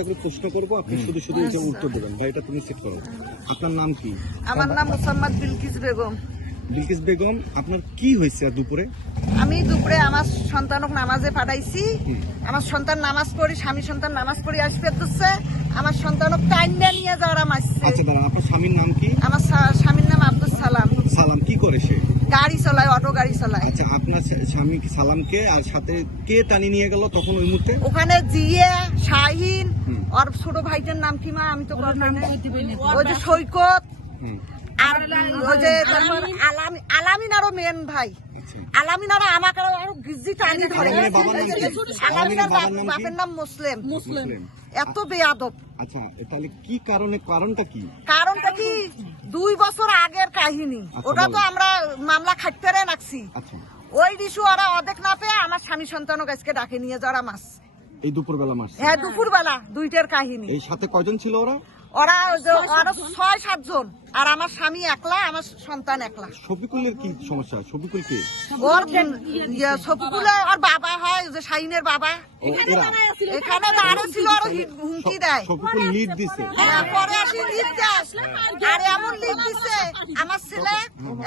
একটা করে প্রশ্ন করবো, আপনি শুধু শুধু এটা উত্তর দেবেন। ভাই এটা তুমি সেট করো। আপনার নাম কি? আমার নাম মোসাম্মদ বিলকিস বেগম। বিলকিস বেগম, আপনার কি হয়েছে দুপুরে? আমি দুপুরে আমার সন্তানক নামাজে পাঠাইছি। আমার সন্তান নামাজ পড়ি, স্বামী সন্তান নামাজ পড়ি আসবে দিচ্ছে। আমার সন্তানক টাইনে নিয়ে যাওয়া মারছে। আচ্ছা দাঁড়ান, আপনার স্বামীর নাম কি? আমার স্বামীর নাম আব্দুল সালাম। সালাম কি করে সে? গাড়ি চালায়, অটো গাড়ি চালায়। আচ্ছা, আপনার স্বামী সালামকে আর সাথে কে টানি নিয়ে গেল তখন ওই মুহূর্তে? ওখানে জিয়ে, শাহিন, আর ছোট ভাইটার নাম কি মা? আমি তো ওই যে সৈকত, আর ওই যে তারপর আলামিন আরো মেন ভাই। আলামিন আরো আমাকে আরো গিজি টানি ধরে। আলামিনের বাপের নাম মুসলিম। এত বেয়াদব। আচ্ছা, তাহলে কি কারণটা কি? কারণটা কি 2 বছর আগের কাহিনী। ওটা তো আমরা মামলা খাটতে রাখছি। ওই ইস্যু ওরা অর্ধেক না পেয়ে আমার স্বামী সন্তানক আজকে ডাকে নিয়ে যাওয়া মাছ। এই দুপুরবেলা মাছ? হ্যাঁ, দুপুরবেলা 2টার কাহিনী। এই সাথে কয়জন ছিল ওরা? ওরা আরো 6-7 জন, আর আমার স্বামী একলা, আমার সন্তান একলা। শফিকুলের কি সমস্যা? শফিকুল কে? ওর শফিকুলে ওর বাবা হয়, যে শাহিনের বাবা। এখানে দাঁড়িয়ে ছিল, আরো হুমকি দেয়। শফিকুল লিড দিছে। হ্যাঁ, পরে আসি লিড দেয়। আর এমন লিড দিছে আমার ছেলে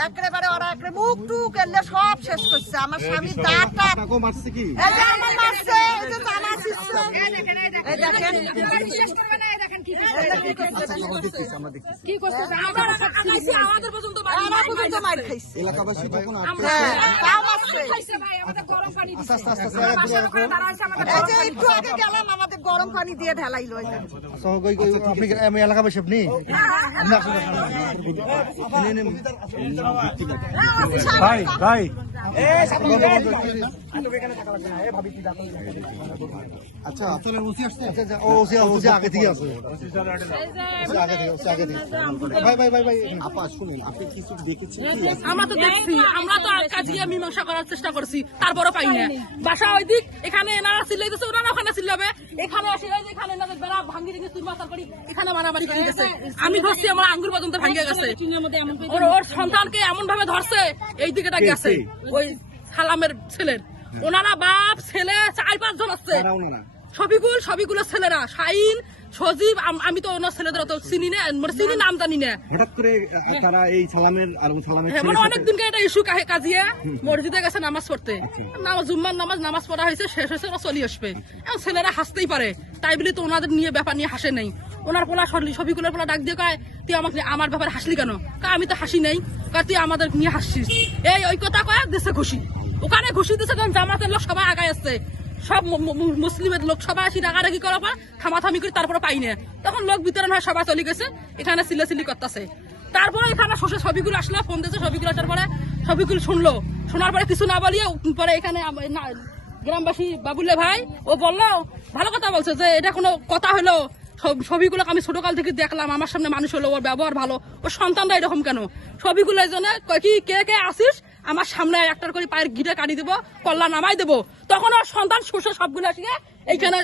একেবারে, ওরা একেবারে মুখ টুক এলে সব শেষ করছে। আমার স্বামীর দাঁতটা মারছে কি? এই যে আমার মারছে, এই যে আমার শিষ্য। এই দেখেন কি করছে। আমাদের পর্যন্ত মার খাইছে। এলাকাবাসী যখন একটু আগে গেলাম, আমাদের গরম পানি দিয়ে ঢালাইলো। আপনি এলাকাবাসী? আপনি ভাই ভাই আচ্ছা আগে থেকে আছে। ভাই ভাই ভাই ভাই আপা শুনুন, আপনি কিছু দেখেছেন? আমরা তো দেখছি, আমরা তো কাজে মীমাংসা করার চেষ্টা করছি, তারপরও পাই না। বাসা ওই দিক, এখানে এনারা চিল্লাইতেছে, ওনারা ওখানে চিল্লাবে, এখানে আসি এখানে এনাদের বেড়া ভাঙ্গি রেখে তুলমাতাল করি, এখানে মারামারি করে গেছে। আমি ধরছি, আমার আঙ্গুর পর্যন্ত ভাঙ্গে গেছে। ওর সন্তানকে এমন ভাবে ধরছে, এই দিকেটা গেছে ওই সালামের ছেলের। ওনারা বাপ ছেলে 4-5 জন আসছে। সবিকুলের ছেলেরা, শাহিন, সজীব। আমি তো ওনার ছেলেদের অত চিনি না, চিনি নাম জানি না। হঠাৎ করে তারা এই সালামের আর সালামের মানে অনেকদিনকে এটা ইস্যু কাজিয়ে মসজিদে গেছে নামাজ পড়তে, জুম্মার নামাজ পড়া হয়েছে, শেষ হয়েছে, ওরা চলে আসবে। এখন ছেলেরা হাসতেই পারে, তাই বলে তো ওনাদের নিয়ে ব্যাপার নিয়ে হাসে নাই। ওনার পোলা সবিকুলের পোলা ডাক দিয়ে কয়, তুই আমাকে আমার ব্যাপারে হাসলি কেন? আমি তো হাসি নাই। তুই আমাদের নিয়ে হাসছিস, ওই কথা কয় দেশে ঘুষি। ওখানে ঘুষি দিচ্ছে, তখন জামাতের লোক সবাই আগায় আসছে, সব মুসলিমের লোক সবাই আসি রাগারাগি করার পর থামাথামি করে তারপরে পাই না। তখন লোক বিতরণ হয়, সবাই চলে গেছে, এখানে সিলাসিলি করতেছে। তারপরে এখানে সবিকুল আসলো, ফোন দিয়েছে। সবিকুল আসার পরে সবিকুল শুনলো, শোনার পরে কিছু না বলিয়ে পরে এখানে গ্রামবাসী বাবুল্লে ভাই ও বললো, ভালো কথা বলছে, যে এটা কোনো কথা হলো? সবিগুলোকে আমি ছোটকাল থেকে দেখলাম, আমার সামনে মানুষ হলো, ওর ব্যবহার ভালো, ওর সন্তানরা এরকম কেন? সবিগুলো জন্য কি কে আসিস আমার সামনে একটার করে পায়ের গিটে কাটি দেবো, কল্লা নামাই দেবো। তখন ওর সন্তান শ্বশুর সবগুলো আসিয়ে এইখানে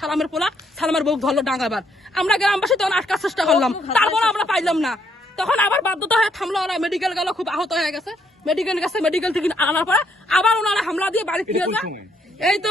সালামের পোলা, সালামের বউ ধরলো ডাঙ্গাবার। আমরা গ্রামবাসী তখন আটকার চেষ্টা করলাম, তারপরে আমরা পাইলাম না। তখন আবার বাধ্যতা হয়ে থামলো, ওরা মেডিকেল গেল, খুব আহত হয়ে গেছে। মেডিকেল থেকে আনার পরে আবার ওনারা হামলা দিয়ে বাড়ি ফিরে যায়। এই তো